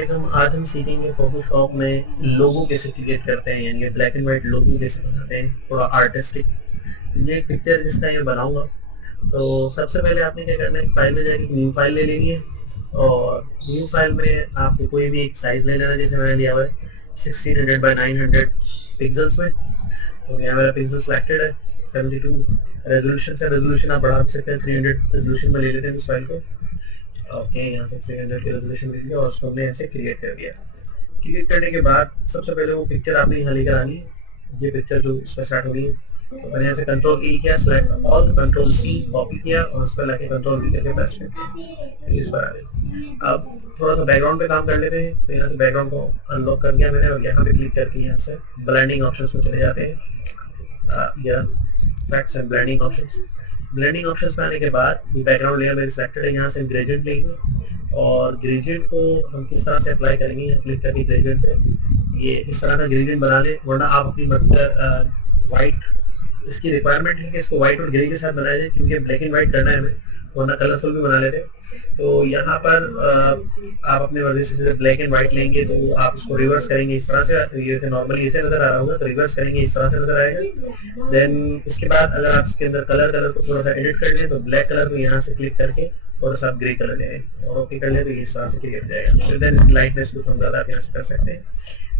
अस्सलाम, आज हम सीखेंगे फोटोशॉप में लोगो कैसे क्रिएट करते हैं, यानी ब्लैक एंड व्हाइट लोगो कैसे बनाते हैं, थोड़ा आर्टिस्टिक। ये एक पिक्चर जिसका ये बनाऊंगा। तो सबसे पहले आपने क्या करना है, फाइल में जाके न्यू फाइल ले लेनी है। और न्यू फाइल में आपको कोई भी एक साइज ले लेना, जैसे मैंने लिया हुआ है 1600 बाई 900 पिक्सल्स में। तो यहाँ मेरा पिक्सल सिलेक्टेड है 72 रेजोल्यूशन का। रेजोल्यूशन आप बढ़ा सकते हैं, 300 रेजोल्यूशन में ले लेते हैं इस फाइल को। ओके, यहाँ से 300 की रेजोल्यूशन मिल गया और उसको हमने ऐसे क्रिएट कर दिया। क्रिएट करने के बाद सबसे पहले वो पिक्चर आपने यहाँ लेकर आनी है। ये पिक्चर जो इसमें स्टार्ट हो रही है, तो मैंने यहाँ से कंट्रोल ई किया, select all, control C copy किया और उस पर लाके कंट्रोल वी करके पेस्ट किया, इस पर आ गई। अब थोड़ा सा बैकग्राउंड पे काम कर लेते हैं। तो यहाँ से बैकग्राउंड को अनलॉक कर दिया मैंने और यहाँ पे क्लिक करके यहाँ से ब्लेंडिंग ऑप्शंस में चले जाते हैं। या facts and blending options. Blending options में आने के बाद बैकग्राउंड लेयर मेरी सिलेक्टेड है, यहाँ से ग्रेडियंट लेंगे और ग्रेडियंट को हम किस तरह से अप्लाई करेंगे, क्लिक करके ग्रेडियंट पे ये इस तरह का ग्रेडियंट बना ले, वरना आप अपनी मर्जी का व्हाइट, इसकी रिक्वायरमेंट है कि इसको व्हाइट और ग्रे के साथ बनाया जाए, क्योंकि ब्लैक एंड व्हाइट करना है हमें, वरना कलरफुल भी बना लेते हैं। तो यहाँ पर आप अपने मर्जी से ब्लैक एंड व्हाइट लेंगे तो आप इसको रिवर्स करेंगे इस तरह से, ये नॉर्मली इसे नजर आ रहा होगा, तो रिवर्स करेंगे इस तरह से नजर आएगा। देन इसके बाद अगर आप इसके अंदर कलर को थोड़ा सा एडिट कर लें, तो ब्लैक कलर को यहाँ से क्लिक करके थोड़ा सा ग्रे कलर लें और ओके कर लें, तो इस तरह से क्लियर जाएगा। फिर देन इसकी लाइटनेस को हम ज़्यादा यहाँ से कर सकते हैं,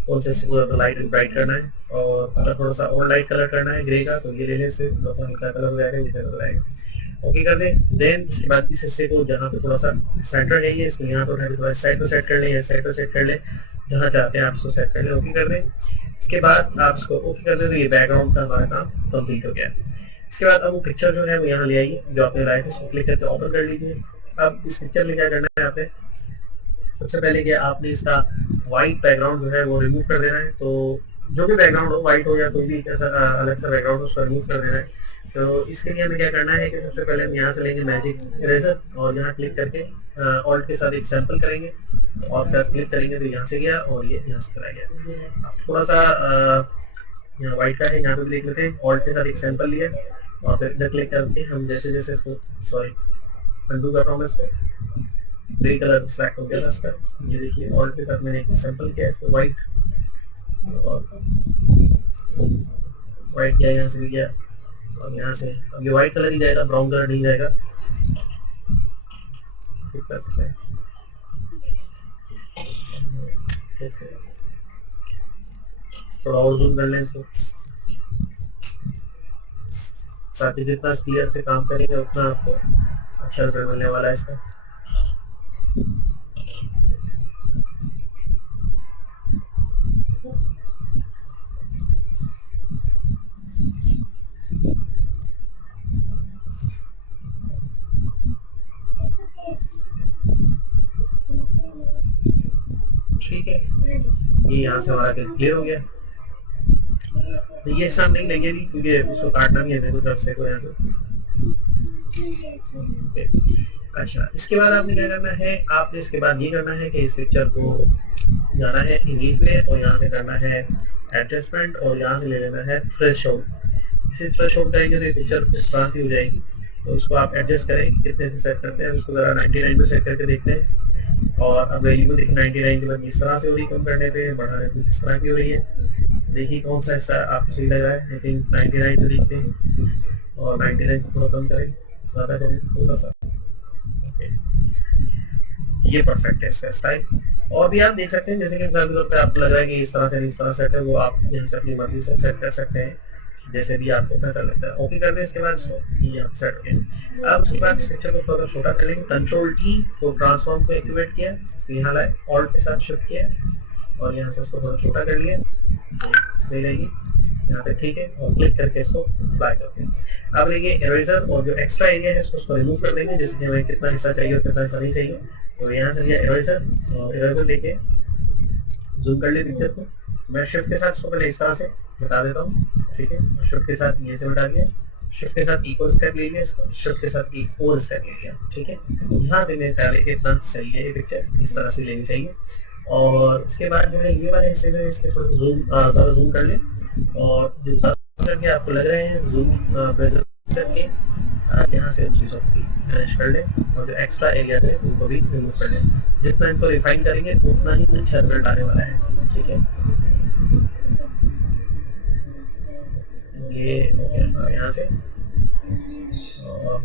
और जैसे पूरा लाइट एंड ब्राइट करना है, और अगर थोड़ा सा और लाइट कलर करना है ग्रे का, तो ये लेने से थोड़ा सा हल्का कलर हो जाएगा, ये कलर आएगा। ओके कर दें। देन इसके बाद इस हिस्से को जहाँ पे थोड़ा सा सेंटर है, ये इसको यहाँ पर उठा के साइड पे सेट कर लें, साइड पे सेट कर लें, जहाँ चाहते हैं आप इसको सेट कर लें। ओके कर दें। इसके बाद आप इसको ओके कर दें, तो ये बैकग्राउंड का हमारा काम कंप्लीट हो गया। इसके बाद अब वो पिक्चर जो है वो यहाँ ले आइए, जो आपने लाया था, उसको क्लिक करके ओपन कर लीजिए। अब इस पिक्चर में क्या करना है, यहाँ पे सबसे पहले कि आपने इसका व्हाइट बैकग्राउंड जो है वो रिमूव कर देना है। तो जो भी बैकग्राउंड हो, व्हाइट हो या कोई भी अलग सा बैकग्राउंड, उसको रिमूव कर देना है। तो इसके लिए हमें क्या करना है कि सबसे पहले हम यहाँ से लेंगे मैजिक इरेजर और यहाँ क्लिक करके ऑल्ट के साथ एक सैंपल करेंगे और फिर क्लिक करेंगे तो यहाँ से गया और ये यहाँ से चला गया। अब थोड़ा सा यहाँ व्हाइट का है, यहाँ पे देख लेते हैं, ऑल्ट के साथ एक सैंपल लिया और फिर इधर क्लिक करके हम जैसे जैसे इसको अंडू करता हूँ मैं इसको, ग्रे कलर सेलेक्ट हो गया था इसका। ये देखिए ऑल्ट के साथ मैंने एक सैंपल किया इसको व्हाइट, और व्हाइट किया, यहाँ से भी गया और यहाँ से अब ये व्हाइट कलर ही जाएगा, ब्राउन कलर नहीं जाएगा। थोड़ा और जूम कर लें इसको, ताकि जितना क्लियर से काम करेंगे उतना आपको अच्छा रिजल्ट मिलने वाला है इसका। ठीक है, ये यहाँ से हमारा क्लियर हो गया। तो ये सब नहीं लेंगे भी, क्योंकि इसको काटना भी है मेरे को तरफ से, को यहाँ से। अच्छा, इसके बाद आपने क्या करना है, आपने इसके बाद ये करना है कि इस पिक्चर को जाना है इमेज में और यहाँ पे करना है एडजस्टमेंट और यहाँ से ले लेना है थ्रेशोल्ड। इसे थ्रेशोल्ड करेंगे तो ये पिक्चर इस तरह की हो जाएगी। तो उसको आप एडजस्ट करें, कितने से सेट करते हैं, उसको ज़रा 99 पे सेट करके देखते हैं। और अब वैल्यू को देखिए 99 के बाद इस तरह से हो रही, कम करने पे बढ़ाने पे किस तरह की हो रही है। देखिए कौन सा हिस्सा आपको सही लगा है। आई थिंक 99 पे देखते हैं और 99 को थोड़ा कम करें, ज़्यादा करें थोड़ा सा। ये परफेक्ट है इसका स्टाइल। और भी आप देख सकते हैं, जैसे कि मिसाल के तौर पे आपको लग रहा है कि इस तरह से इस तरह सेट है, वो आप यहाँ से अपनी मर्जी से सेट कर सकते हैं, जैसे भी आपको बेहतर लगता है। ओके कर दें। इसके बाद इसको ये सेट किया। अब उसके बाद पिक्चर को थोड़ा छोटा कर लेंगे, कंट्रोल टी को ट्रांसफॉर्म को एक्टिवेट किया, तो यहाँ लाए ऑल्ट के साथ शिफ्ट किया और यहाँ से इसको थोड़ा छोटा कर लिया, सही रहेगी यहाँ पे, ठीक है। और क्लिक करके इसको अप्लाई करते हैं। अब लेंगे इरेजर और जो एक्स्ट्रा एरिया है उसको रिमूव कर देंगे, जैसे कि हमें कितना हिस्सा चाहिए और कितना हिस्सा नहीं चाहिए। तो यहाँ से लिया इरेजर और इरेजर लेके जूम कर ले पिक्चर को। मैं शिफ्ट के साथ इसको पहले इस तरह से बता देता हूँ, ठीक है। शिफ्ट के साथ ये से बता दिया, शिफ्ट के साथ इक्वल स्टेप ले लिया, शिफ्ट के साथ एक और स्टेप ले लिया, ठीक है। यहाँ से मेरे ख्याल इतना सही है, ये पिक्चर इस तरह से लेनी चाहिए। और उसके बाद जो है ये वाले हिस्से में इसके थोड़ा ज़्यादा जूम कर ले और जो करके आपको लग रहे हैं जूम करके आप यहाँ से उन चीज़ों की मैनेज कर लें और जो एक्स्ट्रा एरिया है उनको भी रिमूव कर लें। जितना इनको रिफाइन करेंगे उतना ही अच्छा रिजल्ट आने वाला है। ठीक है, ये यहाँ से और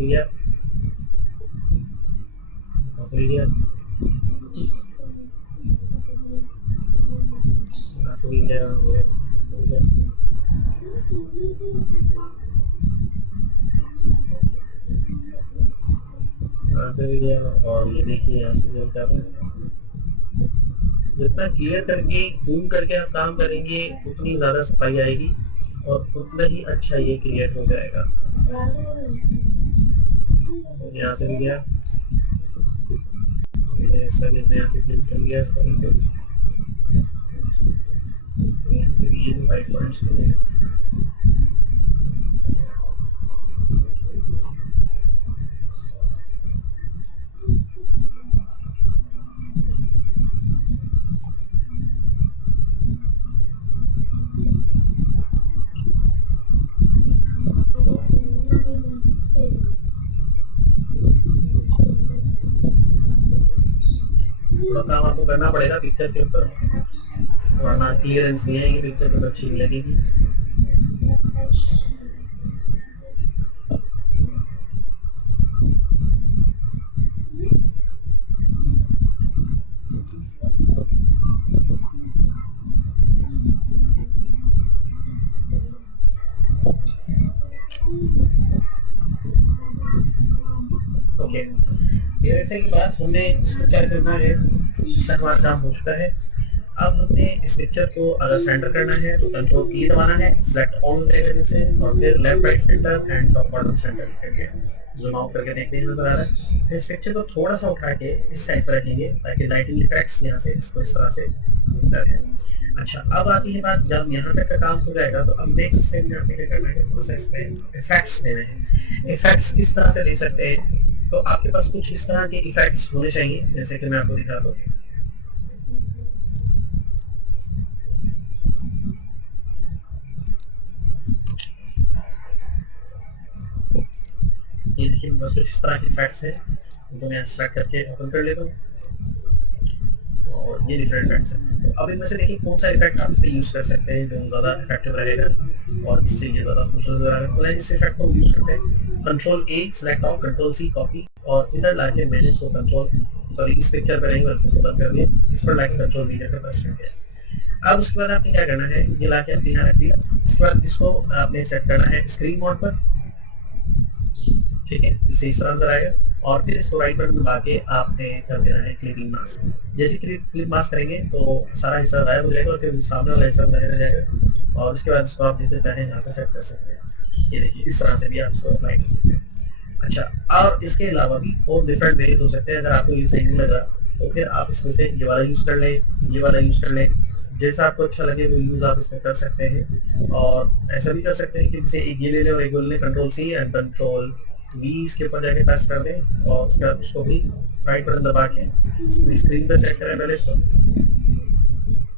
यहाँ से और ये देखिए यहाँ से क्या जितना क्लियर करके जूम करके आप काम करेंगे उतनी ज़्यादा सफाई आएगी और उतना ही अच्छा ये क्रिएट हो जाएगा। यहाँ से भी गया, यहाँ से क्लिक कर लिया इसका ये 5 पॉइंट्स थोड़ा काम आपको करना पड़ेगा पिक्चर के ऊपर, वरना क्लियरेंस नहीं आएगी, पिक्चर तो अच्छी नहीं लगेगी। ओके, ये रहने के बाद हमने क्या करना है, हमारा काम हो चुका है। अब हमने इस पिक्चर को अगर सेंटर करना है तो कंट्रोल की दबाना है, सेलेक्ट ऑन करेंगे जैसे, और फिर left right centre and top bottom centre करके जूम आउट करके देखते हैं नजर आ रहा है। फिर इस पिक्चर को थोड़ा सा उठा के इस साइड पर रखेंगे ताकि लाइटिंग इफेक्ट्स यहाँ से इसको इस तरह से है। अच्छा, अब आती है बात, जब यहाँ तक का काम हो जाएगा तो अब नेक्स्ट स्टेप में आपने क्या करना है, प्रोसेस में इफेक्ट्स देने हैं। इफेक्ट्स किस तरह से दे सकते हैं, तो आपके पास कुछ इस तरह के इफेक्ट्स होने चाहिए, जैसे कि मैं आपको दिखाता हूँ। ये देखिए बस कुछ इस तरह के इफेक्ट्स है, इनको मैं सेलेक्ट करके ओपन कर लेता हूँ और ये डिफरेंट इफेक्ट्स है। तो अब इनमें से देखिए कौन सा इफेक्ट आप इससे यूज कर सकते हैं जो ज़्यादा इफेक्टिव रहेगा और इससे ये ज़्यादा खूबसूरत रहेगा। तो इस इफेक्ट को यूज करते हैं, control A select out, control C copy, और इधर लाके मैंने इसको कंट्रोल इस पिक्चर पर रहेंगे इसको बंद कर दिया, इस पर लाके कंट्रोल वी करके प्रेस कर दिया। अब उसके बाद आपने क्या करना है, ये लाके आपने यहाँ रख दिया। इसके बाद इसको आपने सेट करना है स्क्रीन मोड पर, ठीक है, इससे इस तरह अंदर आएगा। और फिर इसको राइट बटन दबा के आपने कर देना है क्लिपिंग मास्क। जैसे क्लिप मास्क करेंगे तो सारा हिस्सा गायब हो जाएगा और फिर सामने वाला हिस्सा रह जाएगा, और उसके बाद इसको आप जैसे चाहें यहाँ पे सेट कर सकते हैं। ये देखिए इस तरह से भी आप इसको अप्लाई कर सकते हैं। अच्छा, और इसके अलावा भी और डिफरेंट वेज हो सकते हैं। अगर आपको ये सही नहीं लग रहा तो फिर आप इसमें से ये वाला यूज कर लें, ये वाला यूज कर लें, जैसा आपको अच्छा लगे वो यूज आप इसमें कर सकते हैं। और ऐसा भी कर सकते हैं कि जैसे एक ये ले लें और एक ले लें, control C and control V इसके ऊपर जाके प्रेस कर दें और उसके बाद उसको भी राइट बटन दबा के स्क्रीन पर सेट करें पहले इसको,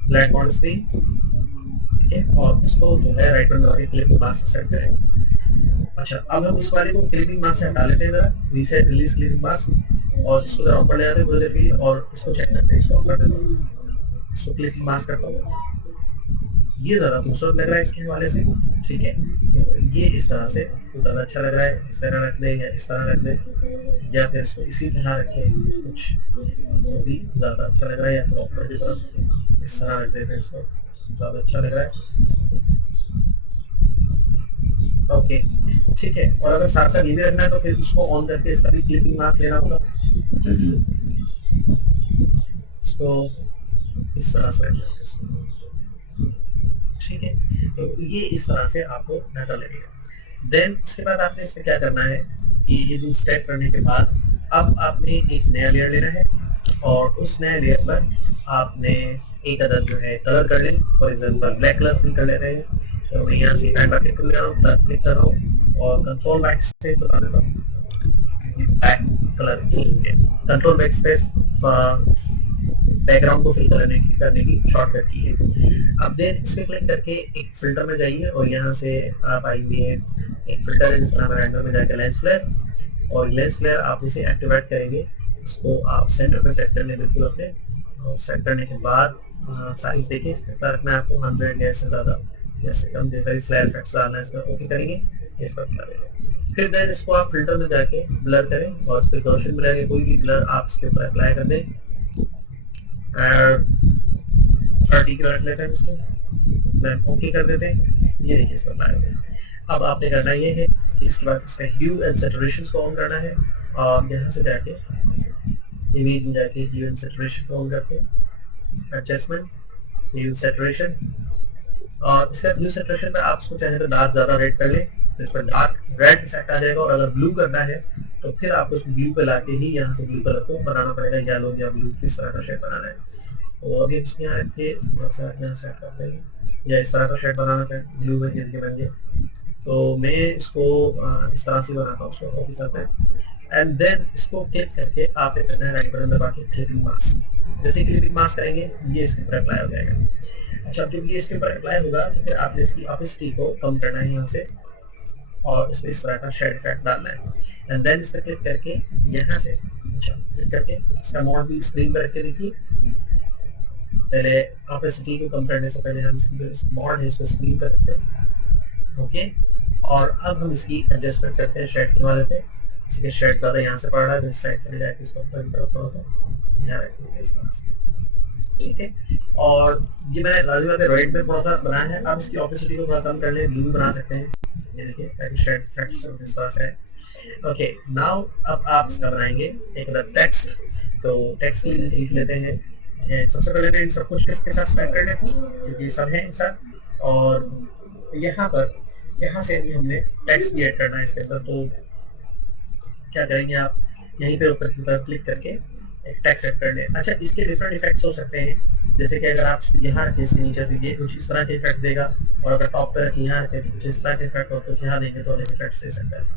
ब्लैक ऑन स्क्रीन, ठीक है, और इसको जो है राइट बटन दबा के क्लिप मास्क सेट करें। अच्छा, अब हम इस वाले को क्लिपिंग मास्क से हटा लेते हैं जरा, रीसेट रिलीज क्लिपिंग मास्क, और इसको जरा ऊपर ले जाते हैं थोड़ी देर भी और इसको चेक करते हैं, इसको ऑफ कर देते हैं, इसको क्लिपिंग मास्क करता हूँ। ये ज़्यादा खूबसूरत लग रहा है इसके हवाले से, ठीक है। ये इस तरह से ज़्यादा अच्छा लग रहा है, इस तरह रख लें या इस तरह रख लें या फिर इसको इसी तरह रखें, कुछ तो भी ज़्यादा अच्छा लग रहा है, या फिर ऊपर की तरफ इस तरह रख देते हैं, इसको ज़्यादा अच्छा लग रहा है। ओके, ठीक है। और अगर साथ साथ ये भी रखना है तो फिर इसको ऑन करके इसका भी क्लिपिंग मास्क लेना होगा, इसको इस तरह से, ठीक है। तो ये इस तरह से आपको बेहतर लगेगा। देन इसके बाद आपने इसमें क्या करना है कि ये जो स्टेप करने के बाद अब आपने एक नया लेयर लेना है और उस नए लेयर पर आपने एक अदर जो है कलर कर लें। For example black colour fill कर लेते हैं, तो मैं यहाँ से हैंड क्लिक कर रहा हूँ, क्लिक कर रहा हूँ और कंट्रोल बैक स्पेस बता देता हूँ, back colour control back space background को फिल करने की शॉर्टकट की है। अब देन इस पे क्लिक करके एक फिल्टर में जाइए और यहाँ से आप आएंगे, एक फिल्टर है जिसका नाम है रेंडर में जाकर लेंस फ्लेयर, और लेंस फ्लेयर आप इसे एक्टिवेट करेंगे। इसको आप सेंटर पे सेट कर लें बिल्कुल अपने, और सेट करने के बाद साइज देखिए कितना रखना है आपको, 100 या इससे ज़्यादा, जैसे कम जैसा भी फ्लेयर इफेक्ट्स डालना है इसमें ओके करेंगे, इस पर करेंगे। फिर देन इसको आप फिल्टर में जाके ब्लर करें और इस पर गॉसियन ब्लर है, कोई भी ब्लर आप इसके ऊपर अप्लाई कर दें। 30 की रख लेते हैं इसको, देन ओके कर देते हैं। ये देखिए इस पर अप्लाई हो गया। अब आपने करना ये है कि इसके बाद इसका ह्यू एंड सैचुरेशन को ऑन करना है, और यहाँ से जाके इमेज में जाके ह्यू एंड सैचुरेशन को ऑन करके एडजस्टमेंट ह्यू सैचुरेशन, और इसका ह्यू सैचुरेशन में आप इसको चाहे तो डार्क ज़्यादा रेड कर लें तो इस पर डार्क रेड इफेक्ट आ जाएगा, और अगर ब्लू करना है तो फिर आपको इसको ब्लू पे लाके ही यहाँ से ब्लू कलर को बनाना पड़ेगा, येलो या ब्लू किस तरह का शेड बनाना है। तो अभी इसमें यहाँ रखिए, यहाँ सेट कर देंगे, या इस तरह का शेड बनाना चाहिए ब्लू में जिनके बन जाए। तो मैं इसको इस तरह से बनाता हूँ, उसको कॉपी करते हैं एंड देन इसको क्लिक करके आपने करना है राइट बटन दबा के क्लिपिंग मास्क। जैसे क्लिपिंग मास्क करेंगे ये इसके ऊपर अप्लाई हो जाएगा। अच्छा, जब ये इसके ऊपर अप्लाई होगा तो फिर आपने इसकी ऑपेसिटी को कम करना है यहाँ से, और इस पर इस तरह का शेड इफेक्ट डालना है एंड देन इस पर क्लिक करके यहाँ से, अच्छा क्लिक करके इसका मोड भी स्क्रीन पर रख के देखिए। पहले ऑपेसिटी को कम करने से पहले हम इसकी मोड है इसको स्क्रीन पर रखते हैं, ओके। और अब हम इसकी एडजस्टमेंट करते हैं शेड के वाले पे, इसके शेड ज़्यादा यहाँ से पड़ रहा है, इस साइड पर जाके इसको थोड़ा सा यहाँ रखेंगे इस तरह से, ठीक है। और ये मैंने लाजमी पे रेड में थोड़ा सा बनाया है, आप इसकी ऑपेसिटी को थोड़ा कम कर ले, ब्लू बना सकते हैं, ये देखिए ताकि शेड इफेक्ट्स इस तरह से है। ओके नाउ अब आप इसका बनाएंगे एक टेक्स्ट। तो टेक्स्ट के लिए लिख लेते हैं, सबसे पहले मैं इन सबको शिफ्ट के साथ सेलेक्ट कर लेता हूँ क्योंकि सब है एक साथ, और यहाँ पर यहाँ से भी हमने टेक्स्ट भी ऐड करना है इसके अंदर। तो क्या करेंगे आप यहीं पे ऊपर की तरफ क्लिक करके एक टेक्स्ट ऐड कर लें। अच्छा, इसके डिफरेंट इफेक्ट्स हो सकते हैं, जैसे कि अगर आप यहाँ रखें इसके नीचे तो ये कुछ इस तरह के इफेक्ट देगा, और अगर टॉप पर रखें यहाँ रखें तो कुछ इस तरह के इफेक्ट हो, तो यहाँ देंगे तो अलग इफेक्ट्स दे सकता है।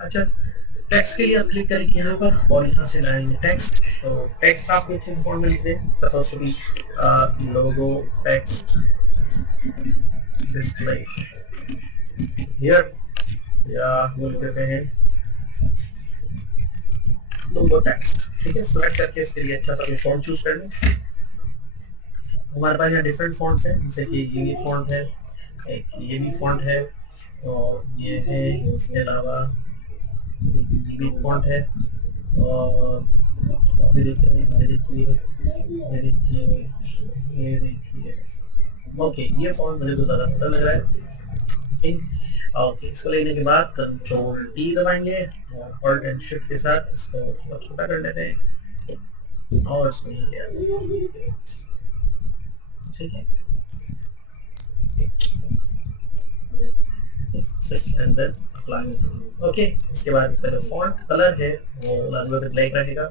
अच्छा, टेक्स्ट के लिए आप क्लिक करेंगे यहाँ पर और यहाँ से लाएंगे टेक्स्ट। तो टेक्स्ट आप अच्छे फॉन्ट में लिख दें, suppose to be logo text display here, या बोल देते हैं लोगो टेक्स्ट, ठीक है। सेलेक्ट करके इसके लिए अच्छा सा कोई फॉन्ट चूज कर लें। हमारे पास यहाँ डिफरेंट फॉन्ट्स हैं, जैसे कि ये भी फॉन्ट है, एक ये भी फॉन्ट है, और ये है, इसके अलावा ये भी फॉन्ट है, और ये देखिए ये देखिए ओके, ये फॉन्ट मुझे तो ज़्यादा पता लग रहा है। ओके, इसको लेने के बाद कंट्रोल टी दबाएंगे और एंड शिफ्ट के साथ इसको थोड़ा छोटा कर लेते हैं और इसको ये लिया, ठीक है। And then apply, okay. इसके बाद इसका जो फॉन्ट कलर है वो लगभग ब्लैक रहेगा।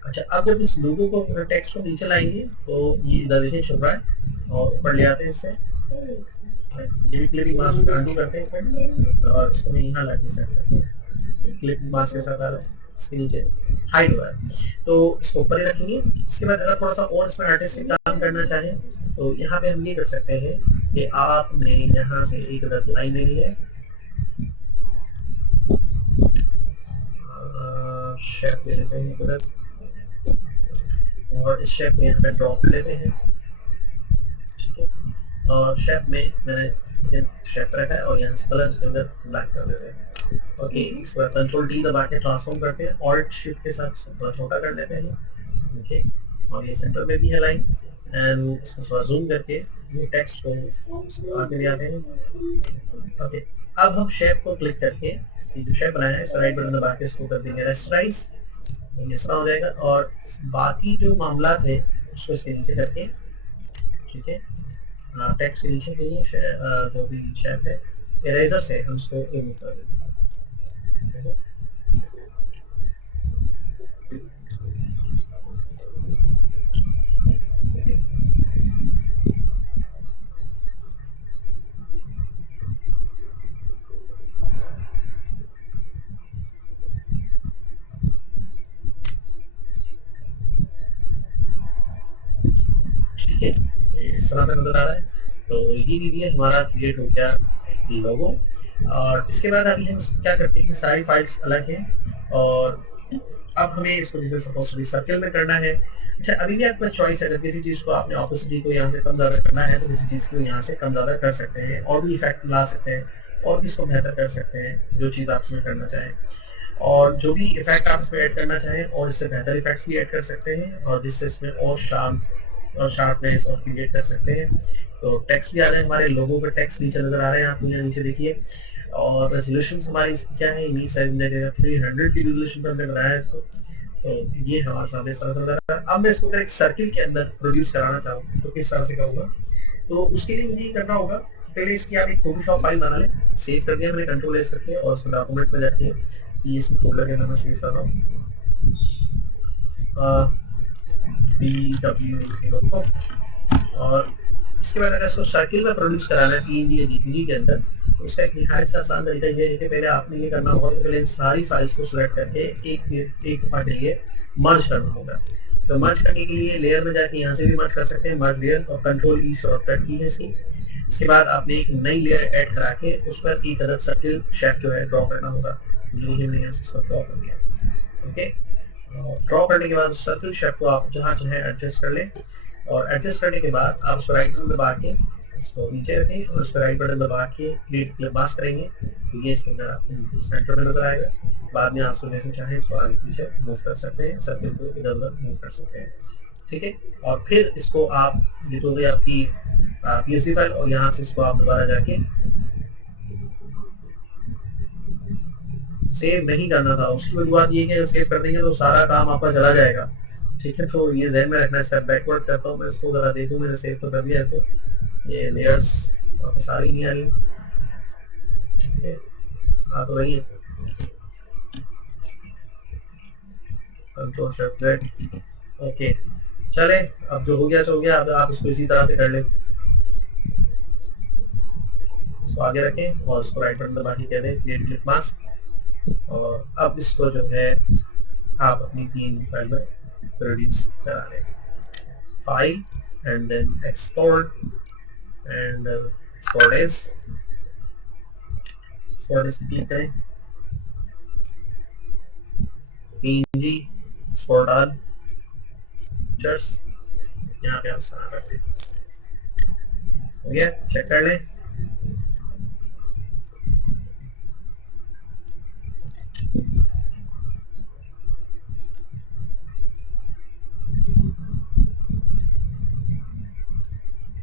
अच्छा, अब जब इस लोगो को टेक्स्ट को नीचे लाएंगे तो ये इधर देखिए छुप रहा है, और ऊपर ले आते हैं इससे, ये क्लिपिंग मास्क अंडू करते हैं और इसको मैं यहाँ लाके सेट करते हैं, क्लिपिंग मास्क के साथ आ रहा है, इसके नीचे हाइड हुआ है तो इसको ऊपर ही रखेंगे। इसके बाद अगर थोड़ा सा और इसमें आर्टिस्टिक काम करना चाहें तो यहाँ पे हम ये कर सकते हैं कि आपने यहाँ से एक लाइन लेनी है, शेप ले लेते हैं इधर, और इस शेप में यहाँ पे ड्रॉप लेते हैं, ठीक है। और शेप में मैंने शेप रखा है और यहाँ से कलर के अंदर ब्लैक कर देते हैं, ओके। इस बार कंट्रोल डी दबा के ट्रांसफॉर्म करते हैं, ऑल्ट शिफ्ट के साथ थोड़ा छोटा कर लेते हैं, ओके। और ये सेंटर में भी है लाइन, एंड इसको थोड़ा जूम करके ये टेक्स्ट को आगे ले आते हैं, ओके। अब हम शेप को क्लिक करके ये जो शेप बनाया है इस राइट बटन दबा के इसको कर देंगे रेस्टराइज, इस तरह हो जाएगा। और बाकी जो मामला थे उसको इसके नीचे करके, ठीक है, टेक्स्ट के नीचे के लिए जो भी शेप है इरेजर से हम उसको रिमूव कर देते हैं। इस तरह से नजर आ रहा है। तो ये भी हमारा क्रिएट हो गया लोगो। और इसके बाद अभी हम क्या करते हैं कि सारी फाइल्स अलग है, और अब हमें इसको जैसे सपोज सर्किल में करना है। अच्छा, अभी भी आपका चॉइस है, अगर किसी चीज को आपने ऑपोसिटी को यहाँ से कम ज्यादा करना है तो किसी चीज को यहाँ से कम ज्यादा कर सकते हैं, और भी इफेक्ट ला सकते हैं, और भी इसको बेहतर कर सकते हैं जो चीज आप इसमें करना चाहें। और जो भी इफेक्ट आप इसमें ऐड करना चाहें, और इससे बेहतर इफेक्ट्स भी ऐड कर सकते हैं, और जिससे इसमें और शार्पनेस और क्रिएट कर सकते हैं। तो टेक्स्ट भी आ रहे हैं, हमारे लोगों के टेक्स्ट नीचे नजर आ रहे हैं, आपको यहाँ नीचे देखिए। और रेजोल्यूशन हमारी क्या है, इमेज साइज में 300 की रेजोल्यूशन पर हमने बनाया है इसको। तो ये हमारे सामने इस तरह से नजर आ रहा है। अब मैं इसको अगर एक सर्किल के अंदर प्रोड्यूस कराना चाहूँ तो किस तरह से करूँगा, तो उसके लिए मुझे ये करना होगा, पहले इसकी आप एक फोटोशॉप फाइल बना लें। सेव कर दिया मैंने कंट्रोल एस करके, और उसको डॉक्यूमेंट में जाके ये फोल्डर के अंदर मैं सेव कर रहा हूँ BW। और इसके बाद अगर इसको सर्किल में प्रोड्यूस कराना है PNG या JPG के अंदर, तो उसका एक निहायत से आसान तरीका ये है कि पहले आपने ये करना होगा कि पहले इन सारी फाइल्स को सिलेक्ट करके एक दफा के लिए मर्ज करना होगा। तो मर्ज करने के लिए लेयर में जाके यहाँ से भी मर्ज कर सकते हैं, मर्ज लेयर, और कंट्रोल E शॉर्टकट की है इसकी। इसके बाद आपने एक नई लेयर ऐड करा के उस पर एक अदद सर्किल शेप जो है ड्रॉ करना होगा। मैंने यहाँ से इसको ड्रॉ कर दिया। ओके, ड्रॉ करने के बाद सर्किल शेप को आप जहाँ चाहे एडजस्ट कर लें, और एडजस्ट करने के बाद आप उसको राइट बटन दबा के इसको नीचे रखें, और उसको राइट बटन दबा के क्लिप मास्क करेंगे, तो ये इसके अंदर आपको सेंटर में नजर आएगा। बाद में आप उसको जैसे चाहें इसको आगे पीछे मूव कर सकते हैं, सर्किल को इधर उधर मूव कर सकते हैं। ठीक है, और फिर इसको आप, ये तो गई आपकी PSD फाइल, और यहाँ से इसको आप दोबारा जाके सेव नहीं करना था। उसकी वजह ये है, सेव कर देंगे तो सारा काम आपका चला जाएगा। ठीक है, तो ये ध्यान में रखना। स्टेप बैकवर्ड करता हूँ मैं इसको, जरा देखूँ, मैंने सेव तो कर दिया इसको। ये लेयर्स सारी नहीं आ रही, ठीक है, आ तो रही है। Control shift Z। ओके, चले, अब जो हो गया सो हो गया। अब आप इसको इसी तरह से कर लें, इसको आगे रखें और इसको राइट बटन दबा के कह दें क्रिएट क्लिप मास्क। और अब इसको जो है आप अपनी PNG फाइल में प्रोड्यूस करा लें। File and then export, and export as click करें, PNG एक्सपोर्ट ऑल पिक्चर्स, यहाँ पे आप सारा रख दें। हो गया, चेक कर लें।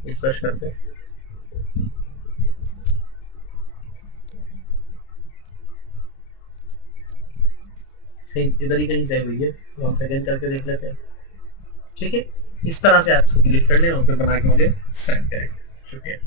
रिफ्रेश करते, इधर ही कहीं सेव हुई है, तो हम सेकंड करके देख लेते हैं। ठीक है, इस तरह से आप इसको क्लिक कर लें और फिर बना के मुझे सेंड करें। शुक्रिया।